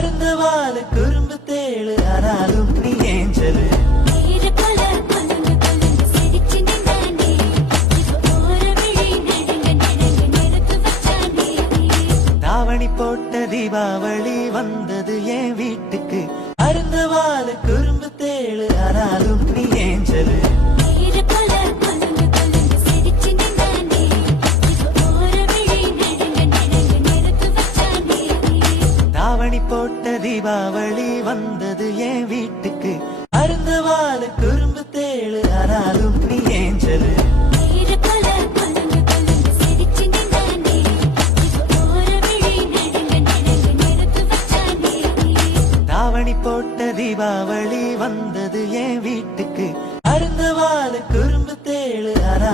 அருந்தவால குறும்பு தேழு ஆனாலும் நீ ஏஞ்சலு தாவணி போட்ட தீபாவளி வந்தது என் வீட்டுக்கு அருந்தவால குறும்பு தேழு ஆனாலும் நீ ஏஞ்சலு தாவணி போட்ட தீபாவளி வந்தது என் வீட்டுக்கு அருந்தவால குறும்பு தேழு ஆனாலும் நீ ஏஞ்சலு தாவணி போட்ட தீபாவளி வந்தது என் வீட்டுக்கு அருந்தவால குறும்பு தேழு ஆனா